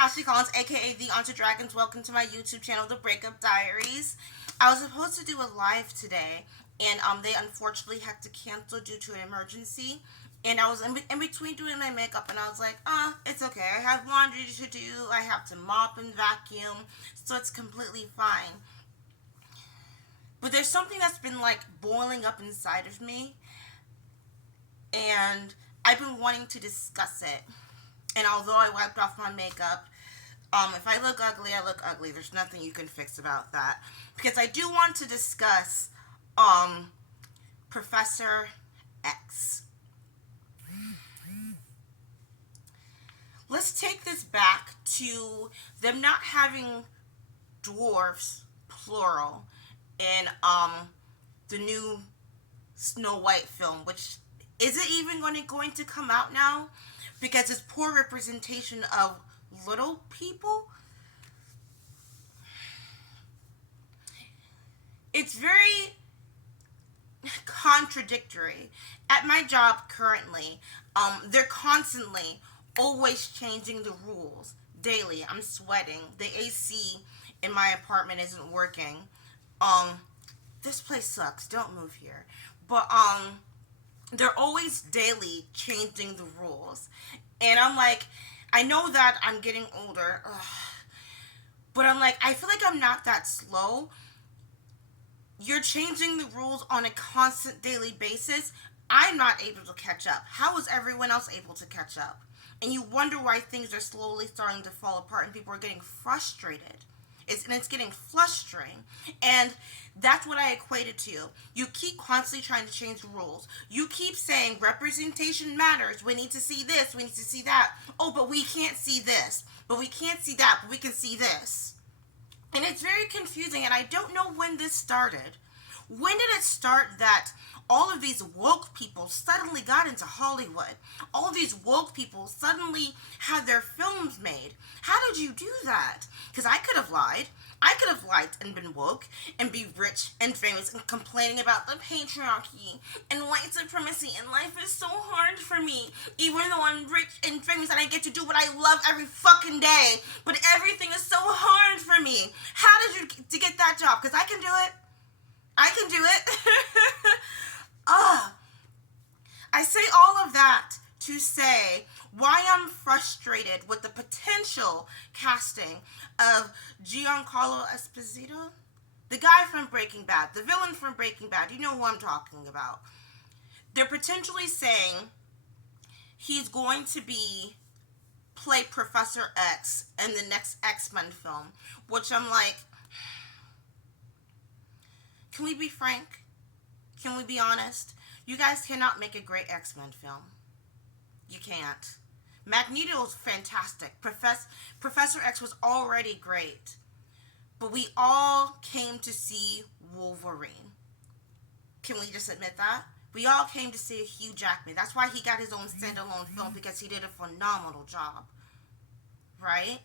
Ashley Collins, aka The Onto Dragons. Welcome to my YouTube channel, The Breakup Diaries. I was supposed to do a live today, and they unfortunately had to cancel due to an emergency. And I was in between doing my makeup, and I was like, it's okay. I have laundry to do. I have to mop and vacuum, so it's completely fine. But there's something that's been like boiling up inside of me, and I've been wanting to discuss it. And although I wiped off my makeup, if I look ugly, I look ugly. There's nothing you can fix about that. Because I do want to discuss Professor X. Let's take this back to them not having dwarfs, plural, in the new Snow White film, which isn't even going to come out now because it's poor representation of little people. It's very contradictory. At my job currently, they're constantly always changing the rules daily. I'm sweating. The AC in my apartment isn't working. This place sucks. Don't move here. But they're always daily changing the rules. And I'm like, I know that I'm getting older, but I'm like, I feel like I'm not that slow. You're changing the rules on a constant daily basis. I'm not able to catch up. How is everyone else able to catch up? And you wonder why things are slowly starting to fall apart and people are getting frustrated. It's getting frustrating. And that's what I equate it to. You keep constantly trying to change the rules. You keep saying representation matters. We need to see this. We need to see that. Oh, but we can't see this. But we can't see that. But we can see this. And it's very confusing. And I don't know when this started. When did it start that all of these woke people suddenly got into Hollywood? All of these woke people suddenly had their films made. How did you do that? Because I could have lied. I could have lied and been woke and be rich and famous and complaining about the patriarchy and white supremacy, and life is so hard for me. Even though I'm rich and famous and I get to do what I love every fucking day, but everything is so hard for me. How did you to get that job? Because I can do it. I can do it. I say all of that to say why I'm frustrated with the potential casting of Giancarlo Esposito, the guy from Breaking Bad, the villain from Breaking Bad. You know who I'm talking about. They're potentially saying he's going to play Professor X in the next X-Men film, which I'm like, can we be frank? Can we be honest? You guys cannot make a great X-Men film. You can't. Magneto was fantastic. Professor X was already great. But we all came to see Wolverine. Can we just admit that? We all came to see Hugh Jackman. That's why he got his own standalone film, because he did a phenomenal job. Right?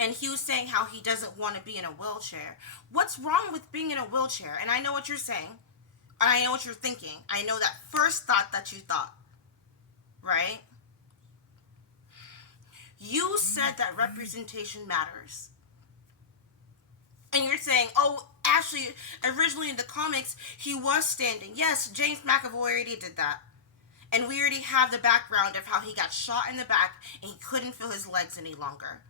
And he was saying how he doesn't want to be in a wheelchair. What's wrong with being in a wheelchair? And I know what you're saying. And I know what you're thinking. I know that first thought that you thought. Right? You said that representation matters. And you're saying, oh, actually, originally in the comics, he was standing. Yes, James McAvoy already did that. And we already have the background of how he got shot in the back and he couldn't feel his legs any longer.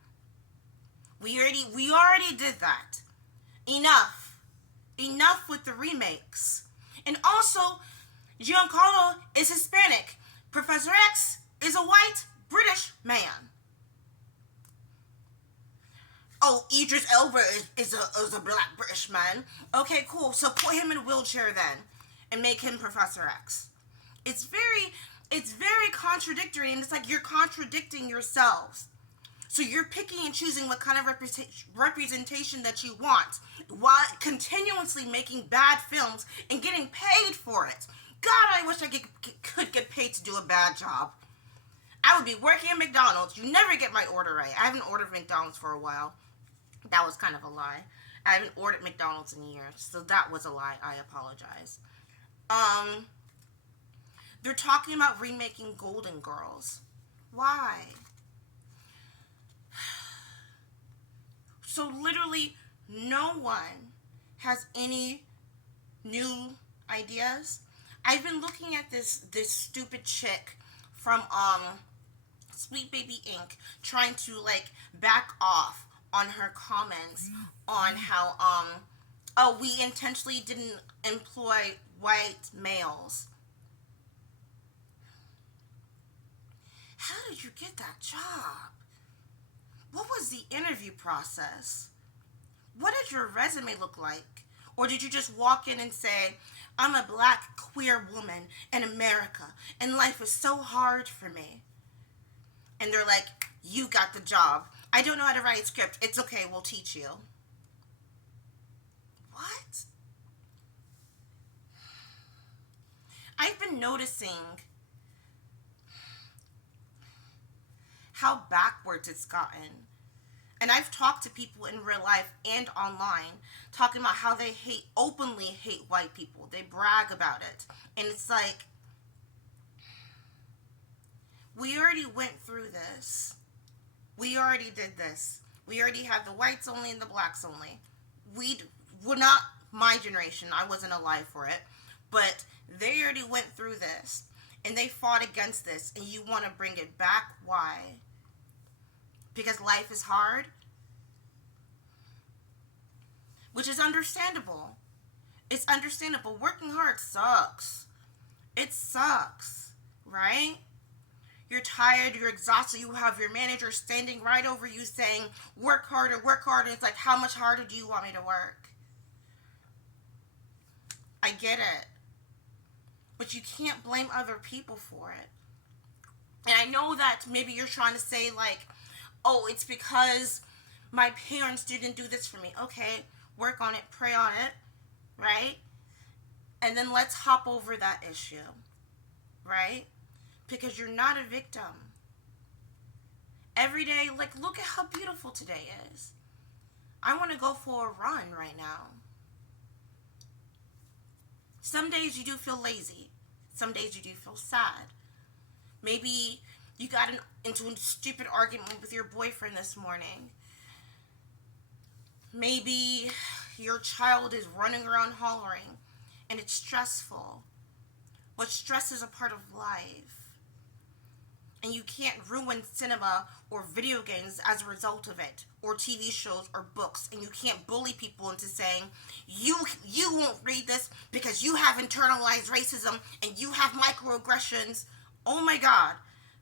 We already did that. Enough. Enough with the remakes. And also, Giancarlo is Hispanic. Professor X is a white British man. Oh, Idris Elba is a black British man. Okay, cool. So put him in a wheelchair then and make him Professor X. It's very contradictory, and it's like you're contradicting yourselves. So you're picking and choosing what kind of representation that you want while continuously making bad films and getting paid for it. God, I wish I could get paid to do a bad job. I would be working at McDonald's. You never get my order right. I haven't ordered McDonald's for a while. That was kind of a lie. I haven't ordered McDonald's in years, so that was a lie. I apologize. They're talking about remaking Golden Girls. Why? So literally no one has any new ideas. I've been looking at this stupid chick from Sweet Baby Inc. trying to like back off on her comments on how oh, we intentionally didn't employ white males. How did you get that job? What was the interview process? What did your resume look like? Or did you just walk in and say, I'm a black queer woman in America and life is so hard for me? And they're like, you got the job. I don't know how to write a script. It's okay, we'll teach you. What? I've been noticing how backwards it's gotten. And I've talked to people in real life and online talking about how they openly hate white people. They brag about it. And it's like, we already went through this. We already did this. We already had the whites only and the blacks only. Well, not my generation. I wasn't alive for it. But they already went through this. And they fought against this. And you want to bring it back? Why? Because life is hard, which is understandable. It's understandable. Working hard sucks. It sucks, right? You're tired, you're exhausted, you have your manager standing right over you saying, work harder, work harder. It's like, how much harder do you want me to work? I get it. But you can't blame other people for it. And I know that maybe you're trying to say like, oh, it's because my parents didn't do this for me. Okay, work on it, pray on it, right? And then let's hop over that issue, right? Because you're not a victim. Every day, like, look at how beautiful today is. I want to go for a run right now. Some days you do feel lazy. Some days you do feel sad. Maybe you got into a stupid argument with your boyfriend this morning. Maybe your child is running around hollering and it's stressful. But stress is a part of life. And you can't ruin cinema or video games as a result of it, or TV shows or books. And you can't bully people into saying, you won't read this because you have internalized racism and you have microaggressions. Oh my God,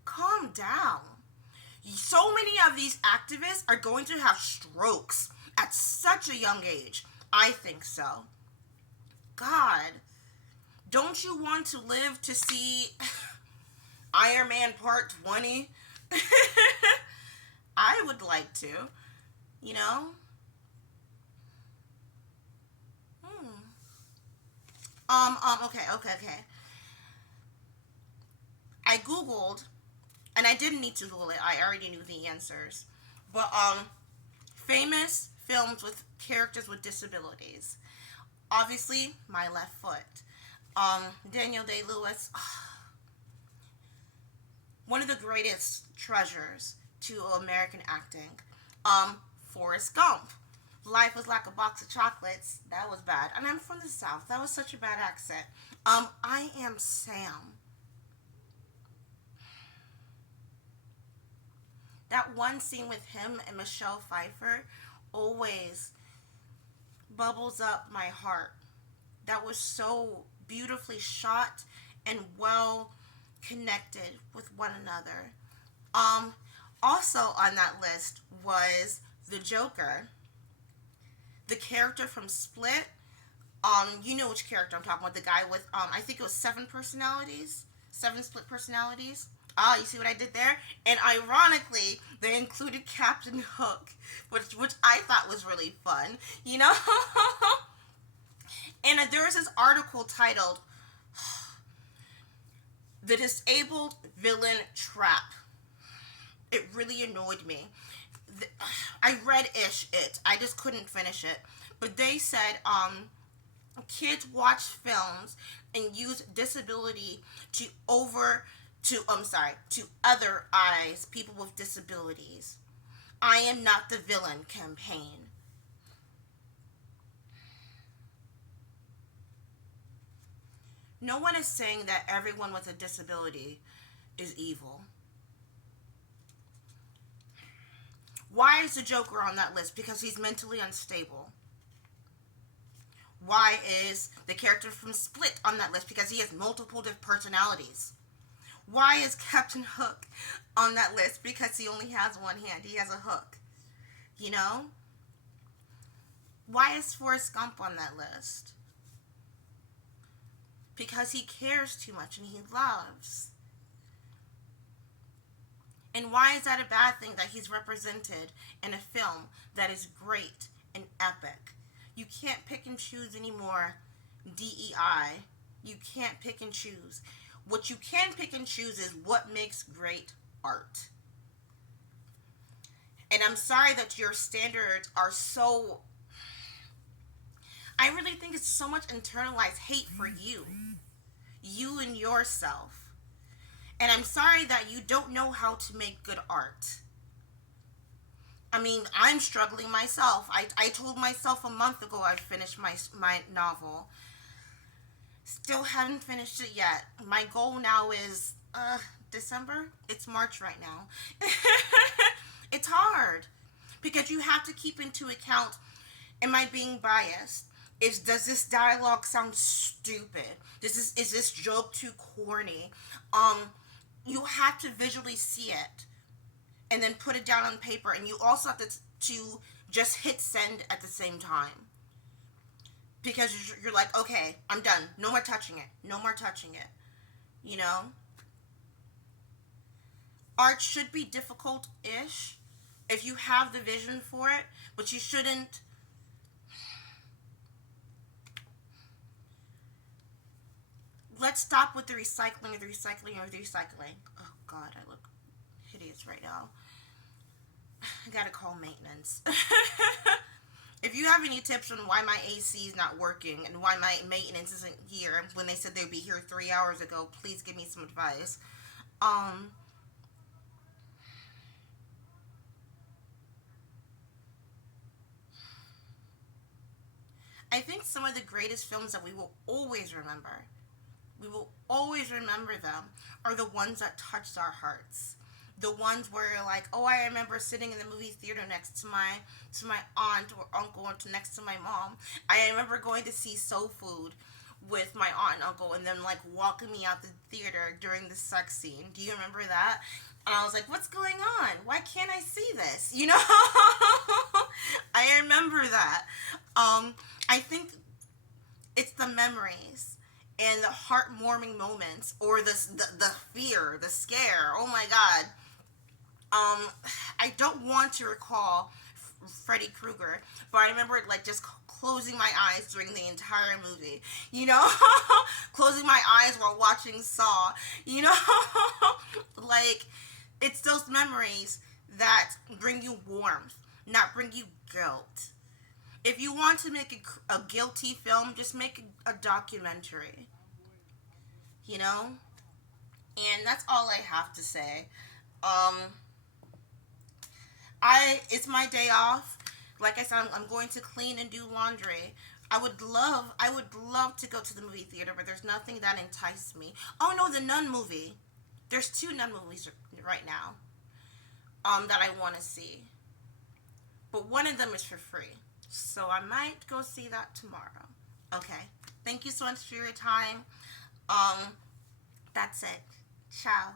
calm down. So many of these activists are going to have strokes at such a young age. I think so. God, don't you want to live to see Iron Man Part 20? I would like to, you know? Okay. I Googled, and I didn't need to Google it. I already knew the answers. But, famous films with characters with disabilities. Obviously, My Left Foot. Daniel Day-Lewis. One of the greatest treasures to American acting. Forrest Gump. Life was like a box of chocolates. That was bad. And I'm from the South. That was such a bad accent. I Am Sam. That one scene with him and Michelle Pfeiffer always bubbles up my heart. That was so beautifully shot and well connected with one another. Also on that list was the Joker, the character from Split. You know which character I'm talking about. The guy with I think it was 7 split personalities. Ah, you see what I did there? And ironically, they included Captain Hook, which I thought was really fun. You know. And there was this article titled "The Disabled Villain Trap." It really annoyed me. I read it. I just couldn't finish it. But they said kids watch films and use disability to other eyes people with disabilities. I am not the villain campaign. No one is saying that everyone with a disability is evil. Why is the Joker on that list? Because he's mentally unstable. Why is the character from Split on that list? Because he has multiple personalities. Why is Captain Hook on that list? Because he only has one hand. He has a hook. You know? Why is Forrest Gump on that list? Because he cares too much and he loves. And why is that a bad thing that he's represented in a film that is great and epic? You can't pick and choose anymore. DEI. You can't pick and choose. What you can pick and choose is what makes great art. And I'm sorry that your standards are so... I really think it's so much internalized hate for you. You and yourself. And I'm sorry that you don't know how to make good art. I mean, I'm struggling myself. I told myself a month ago I'd finish my novel. Still haven't finished it yet. My goal now is December. It's March right now. It's hard because you have to keep into account, am I being biased? Does this dialogue sound stupid? Is this joke too corny? You have to visually see it and then put it down on paper, and you also have to just hit send at the same time. Because you're like, okay, I'm done. No more touching it. No more touching it. You know? Art should be difficult-ish if you have the vision for it, but you shouldn't... Let's stop with the recycling of the recycling of the recycling. Oh, God, I look hideous right now. I gotta call maintenance. If you have any tips on why my AC is not working and why my maintenance isn't here when they said they'd be here 3 hours ago, please give me some advice. I think some of the greatest films that we will always remember, them, are the ones that touched our hearts. The ones where you're like, oh, I remember sitting in the movie theater next to my aunt or uncle, or next to my mom. I remember going to see Soul Food with my aunt and uncle, and them like walking me out the theater during the sex scene. Do you remember that? And I was like, what's going on? Why can't I see this? You know? I remember that. I think it's the memories and the heartwarming moments, or the fear, the scare. Oh my God. I don't want to recall Freddy Krueger, but I remember like just closing my eyes during the entire movie. You know, closing my eyes while watching Saw. You know, like it's those memories that bring you warmth, not bring you guilt. If you want to make a guilty film, just make a documentary. You know, and that's all I have to say. Um, it's my day off. Like I said, I'm going to clean and do laundry. I would love to go to the movie theater, but there's nothing that enticed me. Oh no, the Nun movie. There's 2 Nun movies right now. That I want to see, but one of them is for free, so I might go see that tomorrow. Okay. Thank you so much for your time. That's it. Ciao.